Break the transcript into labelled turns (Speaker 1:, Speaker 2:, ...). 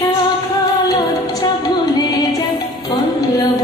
Speaker 1: আশা লজ্জা ভুলে যায় পল্লব